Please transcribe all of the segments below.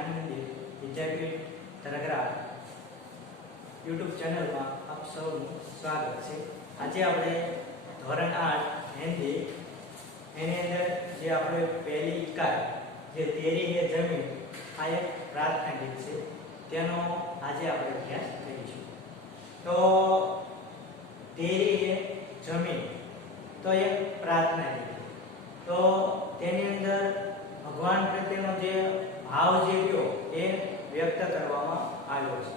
જ્ઞાન મંદિર વિદ્યાપીઠ તરગરા YouTube ચેનલમાં આપ સૌનું સ્વાગત છે। આજે આપણે ધોરણ 8 હિન્દી એની અંદર જે આપણે પહેલી ઇકાઈ જે તેરી હે જમીન આ એક પ્રાર્થના ગીત છે તેનો આજે આપણે અભ્યાસ કરીશું। તો તેરી હે જમીન તો એક પ્રાર્થના ગીત, તો તેની અંદર ભગવાન પ્રત્યેનો જે ભાવ જે રહ્યો એ વ્યક્ત કરવામાં આવ્યો છે।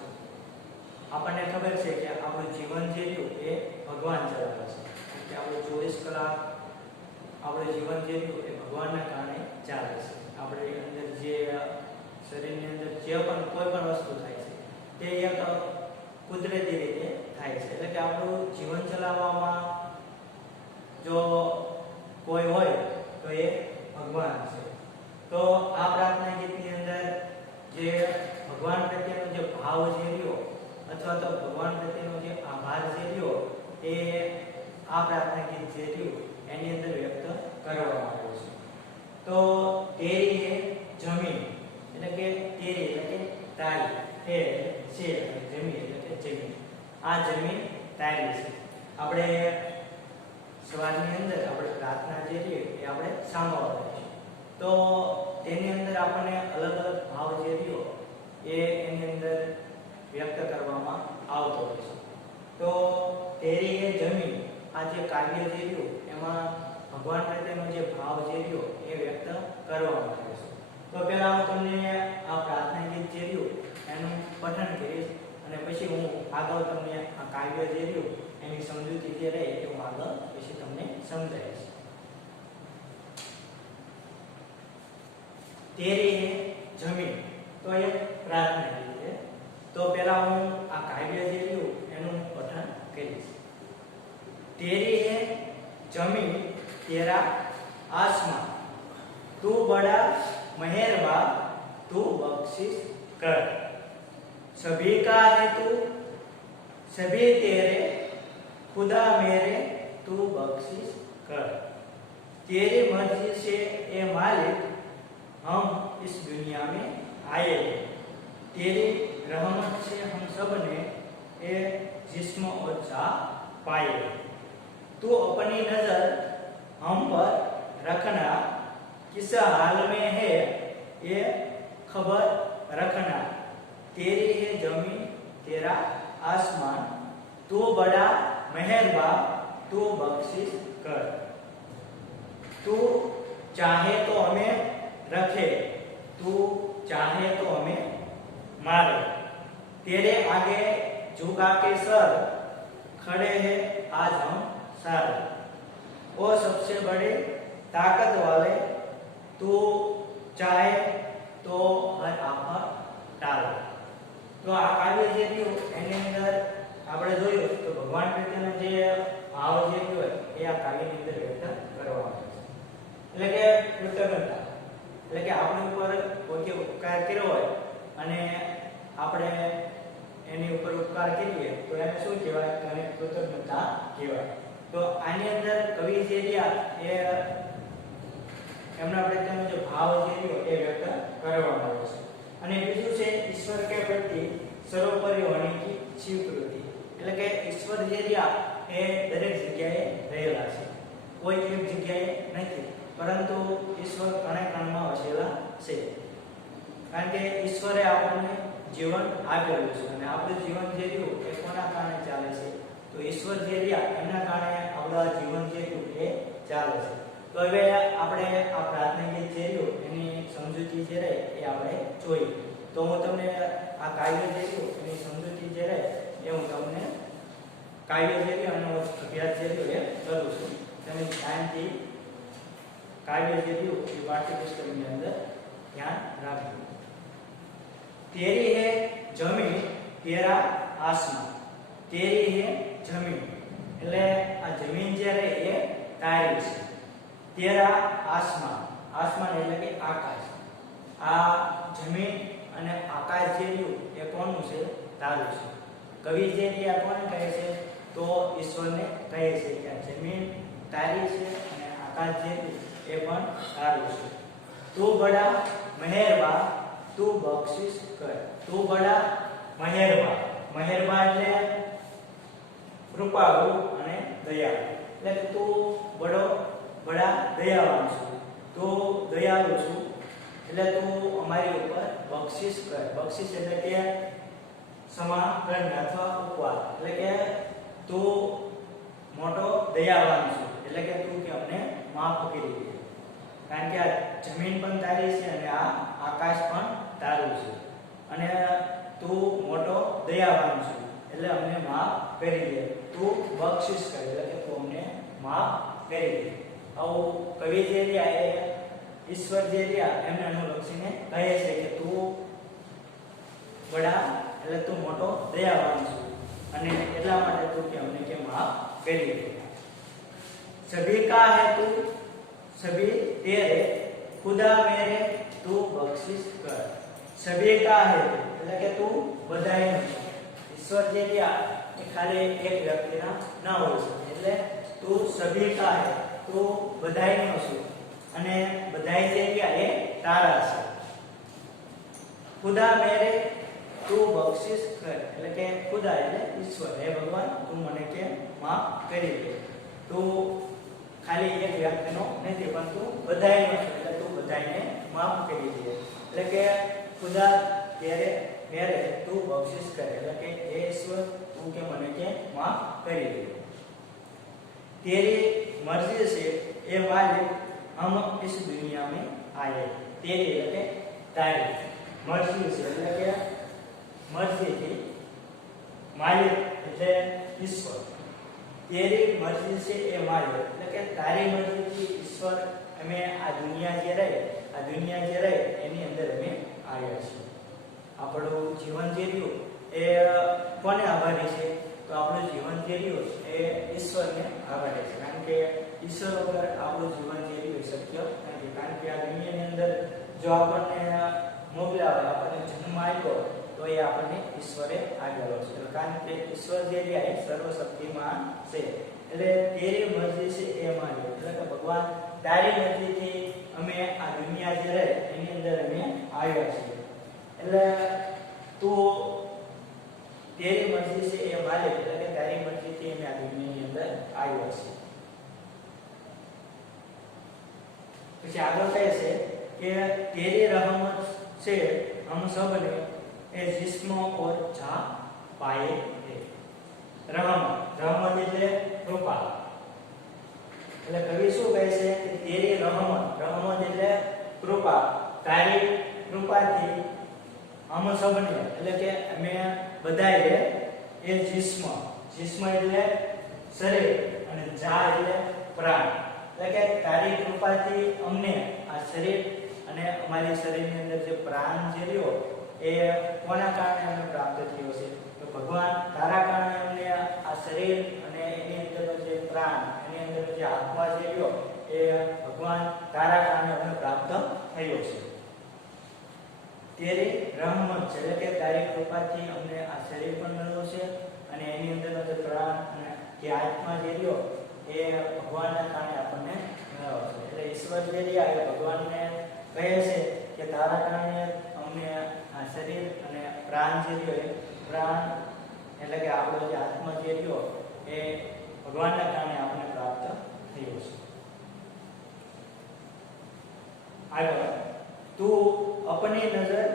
આપણને ખબર છે કે આપણું જીવન જે રહ્યું એ ભગવાન ચલાવે છે, કે આપણું 24 કલાક આપણું જીવન જે રહ્યું એ ભગવાનના કારણે ચાલે છે। આપણે અંદર જે શરીરની અંદર જે પણ કોઈ પણ વસ્તુ થાય છે તે એક કુદરતી રીતે થાય છે, એટલે કે આપણું જીવન ચલાવવામાં જો કોઈ હોય તો એ ભગવાન છે। તો આ પ્રાર્થના ગીતની અંદર જે ભગવાન પ્રત્યેનો જે ભાવ જે રહ્યો અથવા તો ભગવાન પ્રત્યેનો જે આભાર જે રહ્યો એ આ પ્રાર્થના ગીત જે રહ્યું એની અંદર વ્યક્ત કરવામાં આવ્યો છે। તો તેરી હે જમીન એટલે કે તેરી એટલે કે તારી, હે છે જમીન એટલે કે જમીન, આ જમીન તારી છે। આપણે સવારની અંદર આપણે પ્રાર્થના જે છે એ આપણે સાંભળવા છે, તો તેની અંદર આપણને અલગ અલગ ભાવ જે રહ્યો એ એની અંદર વ્યક્ત કરવામાં આવતો હોય છે। તો તેરી એ જમીન આ જે કાવ્ય જે રહ્યું એમાં ભગવાન પ્રત્યેનો જે ભાવ જે રહ્યો એ વ્યક્ત કરવામાં આવે છે। તો પહેલા હું તમને આ પ્રાર્થના ગીત જે રહ્યું એનું પઠન કરીશ અને પછી હું આગળ તમને આ કાવ્ય જે રહ્યું એની સમજૂતી જે રહે એ હું આગળ પછી તમને સમજાવીશ। તેરી હે જમીન તો એક પ્રાર્થના ગીત છે, તો પહેલા હું આ કાવ્ય જે રહ્યું એનું પઠન કરીશ। तेरी है जमीन तेरा आसमां, तू बड़ा मेहरबान तू बख्शिश कर, सभी का है तू सभी तेरे खुदा मेरे तू बख्शिश कर, तेरी मर्जी से ए मालिक हम इस दुनिया में आए, तेरी रहमत से हम सब ने ए जिस्म और चाह पाए, तू अपनी नजर हम पर रखना, किस हाल में है ये खबर रखना, तेरी है जमीन तेरा आसमान, तू बड़ा मेहरबान तू बख्शिश कर, तू चाहे तो हमें रखे तू चाहे तो हमें मारे, तेरे आगे झुका के सर खड़े हैं आज हम सारे, वो सबसे बड़े ताकत वाले तू चाहे तो हर आफत टाले। तो आ काव्य जे રહ્યું એની અંદર આપણે જોયું તો ભગવાન પ્રત્યેનો જે ભાવ જે હોય એ આ કાવ્યની અંદર વ્યક્ત કરવામાં આવે છે, એટલે કે કૃતજ્ઞતા, એટલે કે આપણી ઉપર કોઈ ઉપકાર કર્યો હોય અને આપણે એની ઉપર ઉપકાર કરીએ તો એને શું કહેવાય, એને કૃતજ્ઞતા કહેવાય। તો આની અંદર કવિ જે રહ્યા એ એમના પ્રત્યેનો જે ભાવ જે રહ્યો એ વ્યક્ત કરવામાં આવ્યો છે। અને બીજું છે ઈશ્વર કે પ્રતિ સર્વોપરી હોने की સ્વીકૃતિ, એટલે કે ઈશ્વર જે રહ્યા એ દરેક જગ્યાએ રહેલા છે, કોઈ એક જગ્યાએ નથી, પરંતુ ઈશ્વર કણે કણમાં વસેલા છે, કારણ કે ઈશ્વરે આપણને જીવન આપેલું છે અને આપણું જીવન જે રહ્યું એ કોના કારણે ચાલે છે, તો ઈશ્વર જે રહ્યા એમના કારણે આપણા જીવન જે રહ્યું એ ચાલે છે। તો હવે આપણે આ પ્રાર્થના ગીત જે રહ્યું એની સમજૂતી જે રહે એ આપણે જોઈએ। તો હું તમને આ કાવ્ય જે રહ્યું એની સમજૂતી જે રહે એ હું તમને કાવ્ય જે રહ્યું એનો અભ્યાસ જે રહ્યો એ કરું છું, તમે ધ્યાનથી કાવ્ય જે રહ્યું એ પાઠ્યપુસ્તકની અંદર ધ્યાન રાખજો। तेरी है जमीन तेरा आसमान, तेरी है जमीन એટલે આ જમીન જે રહે એ તારી છે, તેરા આસમાન, આસમાન એટલે કે આકાશ, આ જમીન અને આકાશ જે રહ્યું એ કોનું છે, તારું છે। કવિ જે રહ્યા કોને કહે છે, તો ઈશ્વરને કહે છે કે આ જમીન તારી છે અને આકાશ જે એ પણ તારું છે। તું બડા મહેરબાન તું બક્ષિસ કર. તું બડા મહેરબાન. મહેરબાન એટલે કૃપાળુ અને દયાળુ. એટલે કે તું બડા દયાવાન છું, તું દયાળુ છું, એટલે તું અમારી ઉપર બક્ષિસ કર. બક્ષિસ એટલે કે ક્ષમા કર અથવા ઉપકાર. એટલે કે તું મોટો દયાવાન છું, એટલે કે તું કે અમને માફ કરી દે. કારણ કે આ જમીન પણ તારી છે અને આ આકાશ પણ તારું છે, અને તું મોટો દયાવાન છું એટલે અમને માફ કરી દે. તું બક્ષિસ કર એટલે કે તું અમને માફ કરી દે. આવું કવિ જે રહ્યા એ ઈશ્વર જે રહ્યા એમને અનુલક્ષીને કહે છે કે તું બડા એટલે તું મોટો દયાવાન છું અને એટલા માટે તું કે અમને કે માફ કરી દે. સભી કા હે તું सभी तेरे खुदा मेरे तू बख्शिश कर. सभी का है એટલે કે તું બધાયનો છે. ઈશ્વર જે રહ્યા એ ખાલી એક વ્યક્તિના ન હોય છે, એટલે તું સભી કા હે તું બધાયનો છે અને બધાય જે રહ્યા એ તારા છે. खुदा मेरे તું બખ્શિશ કર એટલે કે ખુદા એટલે ઈશ્વર, હે ભગવાન તું મને કે માફ કરી દે. તું ખાલી એક વ્યક્તિનો નથી પરંતુ બધાયનો છે એટલે તું બધાયને માફ કરી દે. એટલે કે ખુદા તેરે મેરે તું બક્ષિસ કરે એટલે કે હે ઈશ્વર તું કે મને કે માફ કરી દે. तेरी मर्जी से ए मालिक हम इस दुनिया में आए. तेरी એટલે કે તારી મરજી છે એટલે કે મરજીથી, માલિક એટલે ઈશ્વર. तेरी मर्जी से ए मालिक એટલે કે તારી મરજીથી ઈશ્વર અમે આ દુનિયા જે રહે એની અંદર અમે આવ્યા છીએ. આપણું જીવન જે રહ્યું એ કોને આભારી છે? તો આપણું જીવન જે રહ્યું એ ઈશ્વરને આભારી છે. કારણ કે ઈશ્વર વગર આપણું જીવન જે રહ્યું શક્ય નથી. કારણ કે આ દુનિયાની અંદર જો આપણને મોકલ્યા હોય, આપણને જન્મ આપ્યો તો એ આપણને ઈશ્વરે આપ્યો છે. કારણ કે ઈશ્વર જે રહ્યા એ સર્વશક્તિમાન છે. એટલે તેરી મરજી છે એ માની એટલે કે ભગવાન તારી મરજીથી અમે આ દુનિયા જે રહે એની અંદર અમે આવ્યા છીએ. એટલે તું તેરી મરજી છે એ માલિક એટલે કે તારી મરજીથી અમે આ દુનિયાની અંદર આવ્યા છીએ. પછી આગળ કહે છે કે તેરી रहमत से हम सब ने ए जिस्म और जा पाए थे. रहमत એટલે કૃપા. એટલે કવિ શું કહે છે કે તેરી रहमत એટલે કૃપા, તારી કૃપાથી हम सब ने એટલે કે અમે બધાએ એ जिस्म એટલે શરીર અને જા એટલે પ્રાણ. એટલે કે તારી કૃપાથી અમને આ શરીર અને અમારી શરીરની અંદર જે પ્રાણ જે રહ્યો એ કોના કારણે અમને પ્રાપ્ત થયો છે? તો ભગવાન તારા કારણે અમને આ શરીર અને એની અંદરનો જે પ્રાણ, એની અંદરનો જે આત્મા જે રહ્યો એ ભગવાન તારા કારણે અમને પ્રાપ્ત થયો છે. તેરી रहमत એટલે કે તારી કૃપાથી અમને આ શરીર પણ મળ્યું છે અને એની અંદરનો જે પ્રાણ અને જે આત્મા જે રહ્યો એ ભગવાનના કારણે આપણને મળ્યો છે. એટલે ઈશ્વર જે રહ્યા એ ભગવાનને કહે છે કે તારા કારણે અમને આ શરીર અને પ્રાણ જે રહ્યો એ પ્રાણ એટલે કે આપણો જે આત્મા જે રહ્યો એ ભગવાનના કારણે આપણને પ્રાપ્ત થયો છે. આગળ તું अपनी नजर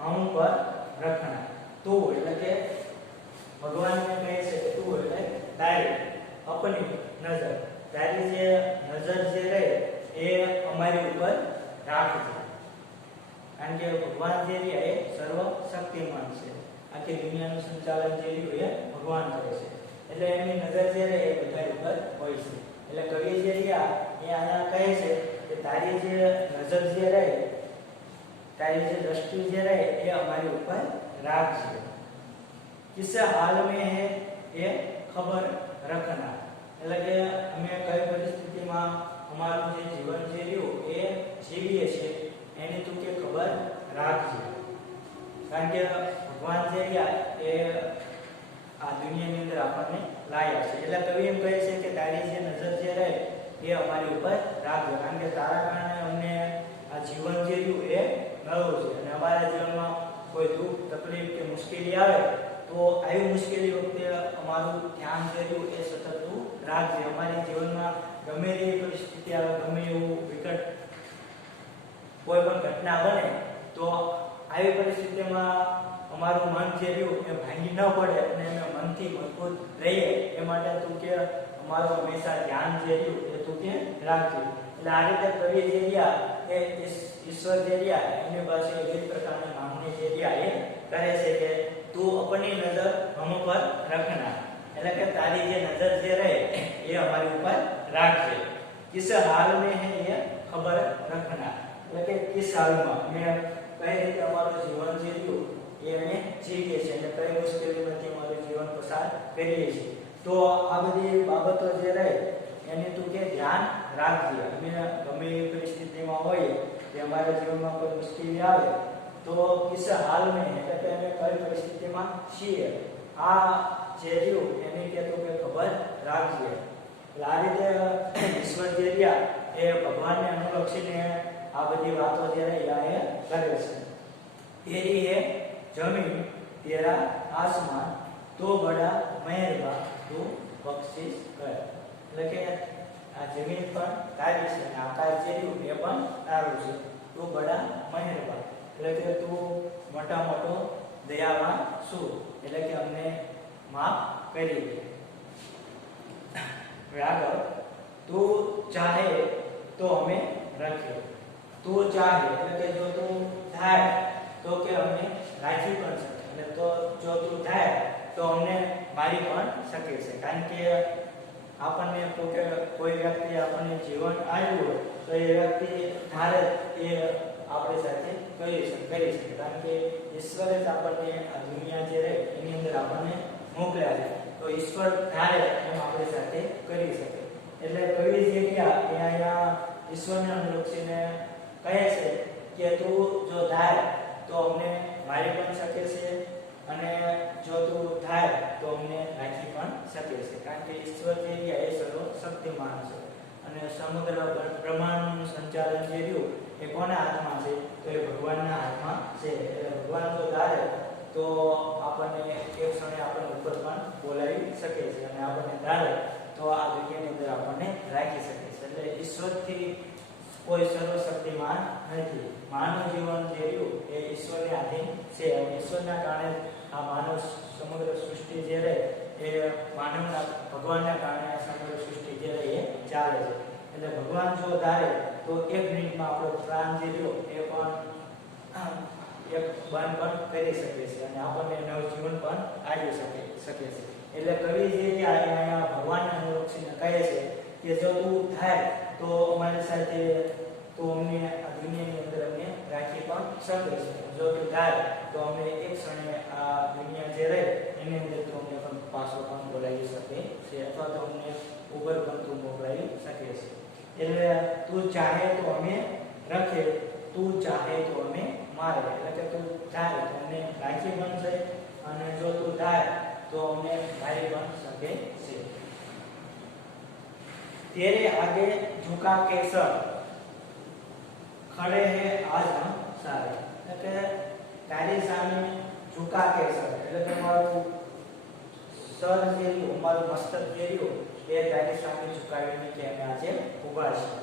हम पर रखना. તું એટલે કે ભગવાનને કહે છે કે તું એટલે તારી अपनी नजर તારી જે નજર જે રહે એ અમારી ઉપર રાખજો. કારણ કે ભગવાન જે રહ્યા એ સર્વ શક્તિમાન છે. આખી દુનિયાનું સંચાલન જે રહ્યું એ ભગવાન કરે છે. એટલે એમની નજર જે રહે એ બધા ઉપર હોય છે. એટલે કવિ જે રહ્યા એ આયા કહે છે કે તારી જે નજર જે રહે, તારી જે દ્રષ્ટિ જે રહે એ અમારી ઉપર રાખજો. કિસ હાલ में है એ ખબર રખના. એટલે કે અમે કઈ પરિસ્થિતિમાં અમારું જે જીવન જે રહ્યું એ જીવીએ છીએ એની તું કે ખબર રાખજે. કારણ કે ભગવાન જે રહ્યા એ આ દુનિયાની અંદર આપણને લાયા છે. એટલે કવિ એમ કહે છે કે તારી જે નજર જે રહે એ અમારી ઉપર રાખજો. કારણ કે તારા કારણે અમને આ જીવન જે રહ્યું એ મેળવવું છે અને અમારા જીવનમાં કોઈ દુઃખ તકલીફ કે મુશ્કેલી આવે તો આવી મુશ્કેલી વખતે અમારું ધ્યાન જે રહ્યું એ સતત તું રાખજે. અમારી જીવનમાં ગમે તેવી પરિસ્થિતિ આવે, ગમે એવું વિકટ કોઈ પણ ઘટના બને તો આવી પરિસ્થિતિમાં અમારું મન જે રહ્યું એ ભાંગી ન પડે અને અમે મનથી મજબૂત રહીએ એ માટે તું કે અમારું હંમેશા ધ્યાન જે રહ્યું એ તું કે રાખજે. એટલે આ રીતે કવિ જે રહ્યા એ ઈશ્વર જે રહ્યા એની પાસે વિવિધ પ્રકારની માંગણી જે રહ્યા એ કરે છે કે તું अपनी नजर हम पर रखना, એટલે કે તારી જે નજર જે રહે એ અમારી ઉપર રાખજે. કિસ હાલ में है ये खबर रखना, એટલે કે કિસ હાલમાં અમે કઈ રીતે અમારું જીવન જે રહ્યું એ અમે જીવીએ છીએ અને કઈ મુશ્કેલીમાંથી અમારું જીવન પસાર કરીએ છીએ. તો આ બધી બાબતો જે રહે એની તું કે ધ્યાન રાખજે. અમે ગમે એવી પરિસ્થિતિમાં હોઈએ કે અમારા જીવનમાં કોઈ મુશ્કેલી આવે તો કિસ હાલ में એટલે કે અમે કઈ પરિસ્થિતિમાં છીએ આ જે રહ્યું એની કે તું કે ખબર રાખજે. એટલે આ રીતે ઈશ્વર જે રહ્યા એ ભગવાનને અનુલક્ષીને આ બધી વાતો જે રહી એ કરે છે. तेरी है जमीन तेरा आसमान तो बड़ा मेहरबान तू बख्शिश कर, એટલે કે આ જમીન પણ તારી છે અને આકાશ જે રહ્યું એ પણ તારું છે. તું બડા મહેરબાન એટલે કે તું મોટા મોટો દયાવાન છું, એટલે કે અમને માફ કરી દે. આગળ તું ચાહે તો અમે રખે. તું ચાહે એટલે કે જો તું થાય તો કે અમને રાખી પણ શકે અને તો જો તું થાય તો અમને મારી પણ શકે છે. કારણ કે આપણને કોઈ વ્યક્તિ આપણને જીવન આવ્યું હોય તો એ વ્યક્તિ ધારે એ આપણી સાથે કરી શકે. કારણ કે ઈશ્વરે જ આપણને આ દુનિયા જે રહે એની અંદર આપણને મોકલ્યા છે તો ઈશ્વર ધારે એમ આપણી સાથે કરી શકે. એટલે કવિ જે રહ્યા એ અહીંયા ઈશ્વરને અનુલક્ષીને કહે છે કે તું જો ધારે તો અમને મારી પણ શકે છે અને જો તું થાય તો અમને રાખી પણ શકે છે. કારણ કે ઈશ્વર જે રહ્યા એ સર્વશક્તિમાન છે અને સમગ્ર બ્રહ્માંડનું સંચાલન જે રહ્યું એ કોના હાથમાં છે તો એ ભગવાનના હાથમાં છે. એટલે ભગવાન જો ધારે તો આપણને એક ક્ષણે આપણને ઉપર પણ બોલાવી શકે છે અને આપણને ધારે તો આ દુનિયાની અંદર આપણને રાખી શકે છે. એટલે ઈશ્વરથી કોઈ સર્વશક્તિમાન નથી. માનવ જીવન જે રહ્યું એ ઈશ્વરને આધીન છે અને ઈશ્વરના કારણે આ માનવ સમગ્ર સૃષ્ટિ જે રહે એ માનવના ભગવાનના કારણે સમગ્ર સૃષ્ટિ જે રહે એ ચાલે છે. એટલે ભગવાન જો ધારે તો એક મિનિટમાં આપણો પ્રાણ જે રહ્યો એ પણ એક બંધ પણ કરી શકે છે અને આપણને નવું જીવન પણ આવી શકે છે. એટલે કવિ જે અહીંયા ભગવાનને અનુલક્ષીને કહે છે કે જો તું થાય તો અમારી સાથે તો અમને આ દુનિયાની અંદર અમને રાખી પણ શકે છે. જો તું થાય તો અમને એક ક્ષણે આ દુનિયા જે રહે એની અંદર તો અમને પણ પાછો પણ બોલાવી શકે છે અથવા તો અમને ઉપર પણ તું મોકલાવી શકે છે. એટલે તું ચાહે તો અમે રખે, તું ચાહે તો અમે મારે, એટલે કે તું થાય તો અમને રાખી બનશે અને જો તું થાય તો અમને મારી પણ શકે છે. तेरे आगे झुका के सर खड़े हैं आज हम सारे, એટલે કે તારી સામે ઝુકા કે સર એટલે કે મારું સર જે રહ્યું મારું મસ્તક જે રહ્યું એ તારી સામે ઝુકાવીને કે અમે આજે ઊભા છીએ.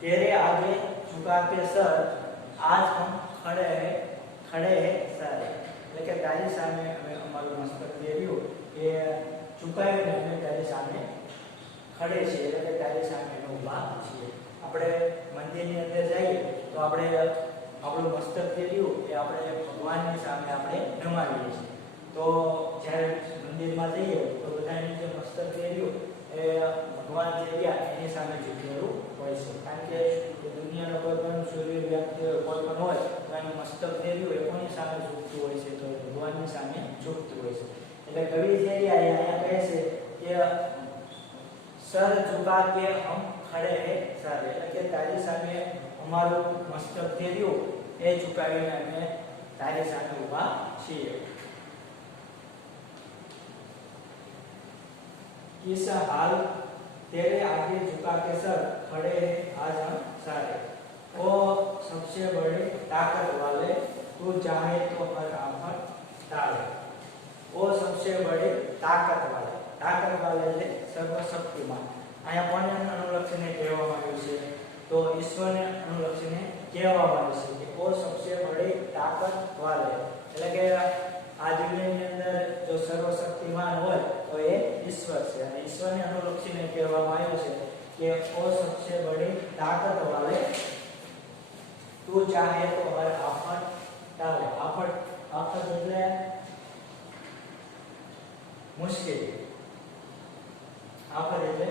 तेरे आगे झुका के सर आज हम खड़े हैं सारे, એટલે કે તારી સામે અમે અમારું મસ્તક જે રહ્યું એ ઝુકાવીને અમે તારી સામે ખડે છે એટલે કે તારી સામે ઊભા છીએ. આપણે મંદિરની અંદર જઈએ તો આપણે આપણું મસ્તક જે રહ્યું એ આપણે ભગવાનની સામે આપણે નમાવીએ છીએ. તો જ્યારે મંદિરમાં જઈએ તો બધાની જે મસ્તક જે રહ્યું એ ભગવાન જે રહ્યા એની સામે ઝૂકેલું હોય છે. કારણ કે દુનિયાનો કોઈ પણ સૂર્ય વ્યક્તિ કોઈ પણ હોય તો એનું મસ્તક જે રહ્યું એ કોની સામે ઝૂકતું હોય છે તો ભગવાનની સામે ઝૂકતું હોય છે. એટલે કવિ જે રહ્યા એ અહીંયા કહે છે કે सर झुका के हम खड़े हैं सारे, એટલે કે તારી સામે અમારું મસ્તક જે રહ્યું એ ઝુકાવીને અમે તારી સામે ઊભા છીએ. किस हाल तेरे आगे झुका के सर खड़े हैं आज हम सारे, ओ सबसे बड़ी ताकत वाले, तू चाहे तो हर आफत टाळे। ओ सबसे बड़ी ताकत वाले, ताकत वाले એટલે સર્વશક્તિમાન। અહીંયા કોને અનુલક્ષીને કહેવામાં આવ્યું છે? તો ઈશ્વરને અનુલક્ષીને કહેવામાં આવ્યું છે કે ઓ સબસે બડી તાકત વાલે, એટલે કે આ દુનિયાની અંદર જો સર્વશક્તિમાન હોય તો એ ઈશ્વર છે, અને ઈશ્વરને અનુલક્ષીને કહેવામાં આવ્યું છે કે ઓ સબસે બડી તાકત વાલે, તું ચાહે તો હર આફત ટાળે। આફત એટલે મુશ્કેલી, આફત એટલે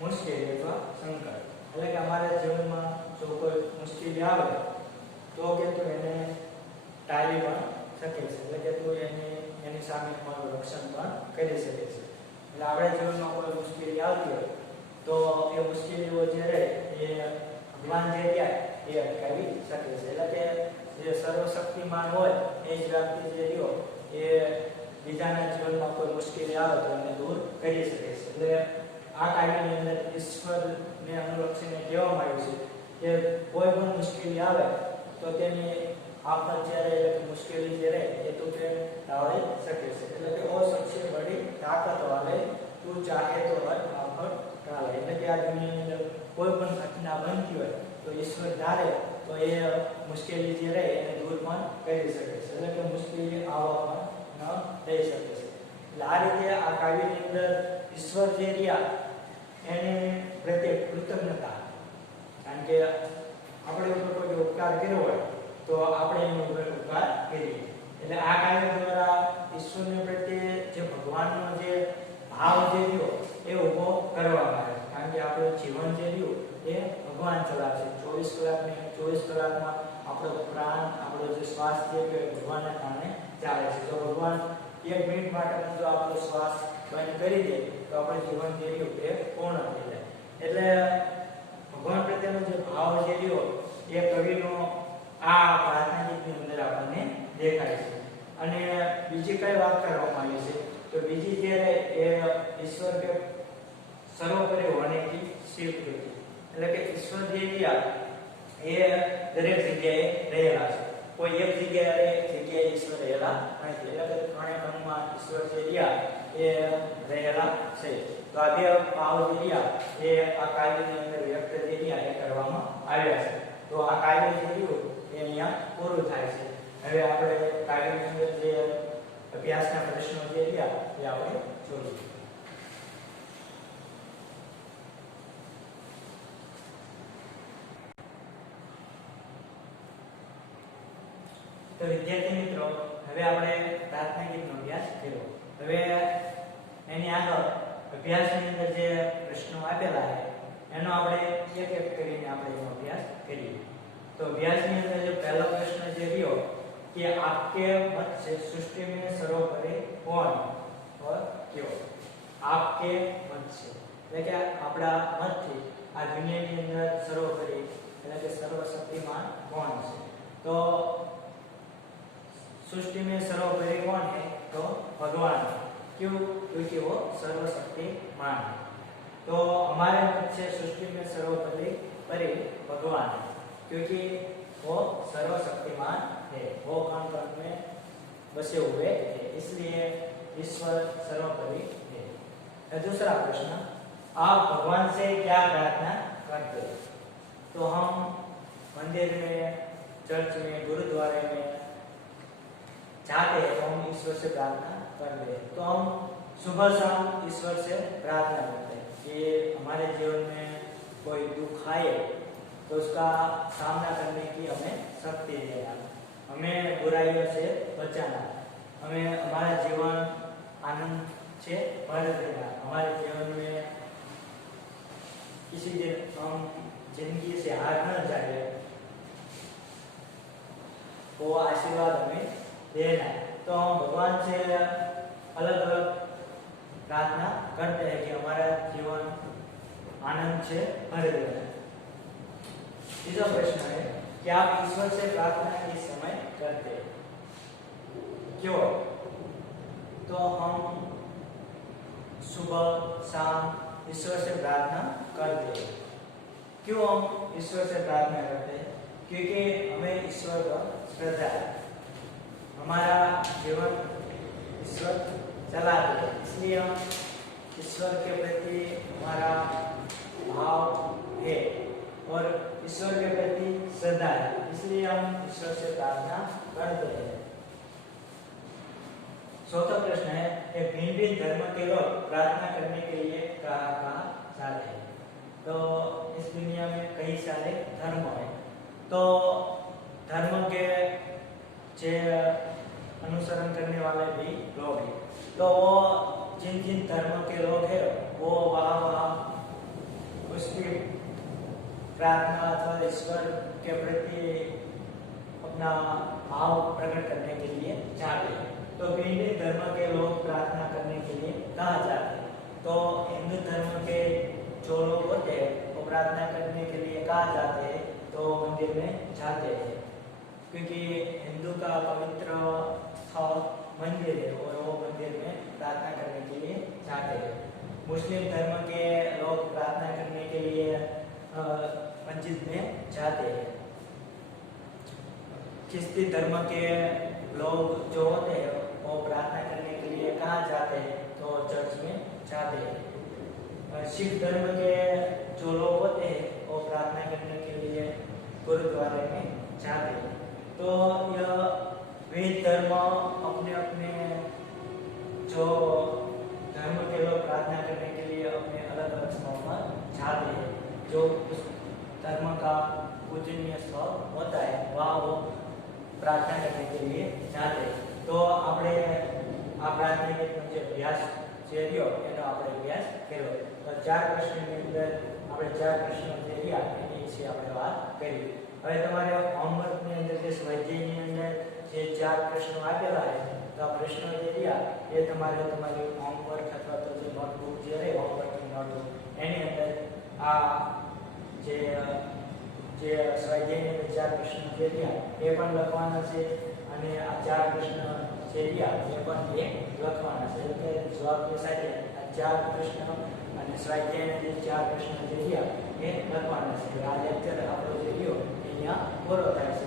મુશ્કેલી અથવા સંકટ, એટલે કે અમારા જીવનમાં જો કોઈ મુશ્કેલી આવે તો કે તું એને ટાળી પણ શકે છે, એટલે કે તું એની સામે મારું રક્ષણ પણ કરી શકે છે। એટલે આપણે જીવનમાં કોઈ મુશ્કેલી આવતી હોય તો એ મુશ્કેલીઓ જે રહે એ ભગવાન જે રહ્યા એ અટકાવી શકે છે, એટલે કે જે સર્વશક્તિમાન હોય એ જ વ્યક્તિ જે રહ્યો એ બીજાના જીવનમાં કોઈ મુશ્કેલી આવે તો એને દૂર કરી શકે છે। એટલે આ કાવ્યની અંદર ઈશ્વરને અનુલક્ષીને કહેવામાં આવ્યું છે કે કોઈ પણ મુશ્કેલી આવે તો તેની આફત જ્યારે એટલે મુશ્કેલી જે રહે એ તું તે ટાળી શકે છે, એટલે કે ઓ સબસે બડી તાકત વાલે, તું ચાહે તો હર આફત ટાળે। એટલે કે આ દુનિયાની અંદર કોઈ પણ ઘટના બનતી હોય તો ઈશ્વર ધારે તો એ મુશ્કેલી જે રહે એને દૂર પણ કરી શકે છે, એટલે કે મુશ્કેલી આવવા પણ ન થઈ શકે છે। એટલે આ રીતે આ કાવ્યની અંદર ઈશ્વર જે રહ્યા એને પ્રત્યે કૃતજ્ઞતા, કારણ કે આપણે ઉપર કોઈ ઉપકાર કર્યો હોય તો આપણે એનો ઉપકાર કરીએ, એટલે આ કાવ્ય દ્વારા ઈશ્વરને પ્રત્યે જે ભગવાનનો જે ભાવ જે રહ્યો એ ઊભો કરવામાં આવે, કારણ કે આપણું જીવન જે રહ્યું એ ભગવાન ચલાવશે। 24 કલાકમાં આપણો પ્રાણ, આપણો જે શ્વાસ છે એ ભગવાનના કારણે ચાલે છે। જો ભગવાન 1 મિનિટ માટે પણ જો આપણો શ્વાસ બંધ કરી દે તો આપણું જીવન જે રહ્યું એ પૂર્ણ થઈ જાય। એટલે ભગવાન પ્રત્યેનો જે ભાવ જે રહ્યો એ કવિનો આ પ્રાર્થના ગીતની અંદર આપણને દેખાય છે। અને બીજી કઈ વાત કરવામાં આવી છે તો બીજી જે એ ઈશ્વર કે સર્વોપરી હોने की સ્વીકૃતિ, એટલે કે ઈશ્વર જે રહ્યા એ દરેક જગ્યાએ રહેલા છે, કોઈ એક જગ્યાએ ઈશ્વર રહેલા નથી, એટલે કે ત્રણેય કણમાં ઈશ્વર જે રહ્યા એ રહેલા છે। તો આ બે ભાવ જે રહ્યા એ આ કાવ્યની અંદર વ્યક્ત જે રહ્યા એ કરવામાં આવ્યા છે। તો આ કાવ્ય જે રહ્યું એ અહીંયા પૂરું થાય છે। હવે આપણે કાવ્યની અંદર જે અભ્યાસના પ્રશ્નો જે રહ્યા એ આપણે જોઈએ। તો વિદ્યાર્થી મિત્રો, હવે આપણે પ્રાર્થના ગીતનો અભ્યાસ કર્યો। હવે એની આગળ અભ્યાસની અંદર જે પ્રશ્નો આપેલા છે એનો આપણે એક એક કરીને આપણે એનો અભ્યાસ કરીએ। તો અભ્યાસની અંદર જે પહેલો પ્રશ્ન જે રહ્યો कि आपके मत से सृष्टि में सर्वोपरि कौन और क्यों? आपके मत से એટલે કે આપણા મતથી આ દુનિયાની અંદર સર્વોપરી એટલે કે સર્વશક્તિમાન કોણ છે? તો सृष्टि में सर्वोपरि कौन है? तो भगवान। क्यों? क्योंकि वो सर्वशक्तिमान है। तो हमारे मत से सृष्टि में सर्वोपरि भगवान है, क्योंकि वो सर्वशक्तिमान है, वो कण कण में बसे हुए हैं, इसलिए ईश्वर सर्वोपरि है। दूसरा प्रश्न, आप भगवान से क्या प्रार्थना करते हैं? तो हम मंदिर में, चर्च में, गुरुद्वारे में जाते हैं तो हम ईश्वर से प्रार्थना करते हैं। तो हम सुबह शाम ईश्वर से प्रार्थना करते हैं कि हमारे जीवन में कोई दुख आए तो उसका सामना करने की हमें शक्ति देना, हमें बुराइयों से बचाना, हमें हमारा जीवन आनंद से भर देना, हमारे जीवन में किसी दिन हम जिंदगी से हार न जाए वो आशीर्वाद हमें देना है। तो हम भगवान से अलग अलग प्रार्थना करते हैं कि हमारा जीवन आनंद से भर देना। तीसरा प्रश्न है कि आप ईश्वर से प्रार्थना किस समय करते हैं? क्यों? तो हम सुबह शाम ईश्वर से प्रार्थना करते हैं। क्यों हम ईश्वर से प्रार्थना करते हैं? क्योंकि हमें ईश्वर पर श्रद्धा है, हमारा जीवन ईश्वर चलाते हैं, इसलिए हम ईश्वर के प्रति हमारा भाव है और ईश्वर के प्रति श्रद्धा है, इसलिए हम ईश्वर से प्रार्थना करते हैं। चौथा प्रश्न है कि भिन्न भिन्न धर्म के लोग प्रार्थना करने के लिए कहाँ जाते हैं। तो इस दुनिया में कई सारे धर्म हैं, तो धर्म के जे अनुसरण करने वाले भी लोग हैं, तो वो जिन जिन धर्म के लोग हैं वो वहाँ उसकी प्रार्थना अथवा ईश्वर के प्रति अपना भाव प्रकट करने के लिए जाते हैं। तो भिन्न धर्म के लोग प्रार्थना करने के लिए कहाँ जाते हैं। तो हिंदू धर्म के जो लोग होते हैं वो प्रार्थना करने के लिए कहाँ जाते हैं, तो मंदिर में जाते हैं, क्योंकि हिंदू का पवित्र स्थल मंदिर है और वो मंदिर में प्रार्थना करने के लिए जाते हैं। मुस्लिम धर्म के लोग प्रार्थना करने के लिए मस्जिद में जाते हैं। ख्रिस्ती धर्म के लोग जो होते हैं वो प्रार्थना करने के लिए कहाँ जाते हैं, तो चर्च में जाते हैं। सिख धर्म के जो लोग होते हैं वो प्रार्थना करने के लिए गुरुद्वारे में जाते हैं। तो यह वे धर्म अपने अपने जो धर्म के लोग प्रार्थना करने के लिए अपने अलग अलग स्थलों पर जाते हैं, जो उस धर्म का पूजनीय स्थल होता है वहाँ वो प्रार्थना करने के लिए जाते हैं। तो આપણે આ પ્રાર્થના ગીતનો જે અભ્યાસ છે રહ્યો એનો આપણે અભ્યાસ કર્યો। તો 4 પ્રશ્નની અંદર આપણે 4 પ્રશ્નો જે રહ્યા એની વિશે આપણે વાત કરી। હવે તમારે હોમવર્કની અંદર જે સ્વાધ્યાયની અંદર જે 4 પ્રશ્નો આપેલા છે તો આ પ્રશ્નો જે રહ્યા એ તમારે તમારી હોમવર્ક અથવા તો જે નોટબુક જે રહે હોમવર્કની નોટબુક એની અંદર આ જે સ્વાધ્યાયની અંદર 4 પ્રશ્નો જે રહ્યા એ પણ લખવાના છે અને આ 4 પ્રશ્ન જે રહ્યા એ પણ લખવાના છે, એટલે જવાબની સાથે આ 4 પ્રશ્ન અને સ્વાધ્યાયના જે 4 પ્રશ્ન જે રહ્યા એ લખવાના છે। આ લેક્ચર આપણો જે રહ્યો અહીંયા પૂરો થાય છે।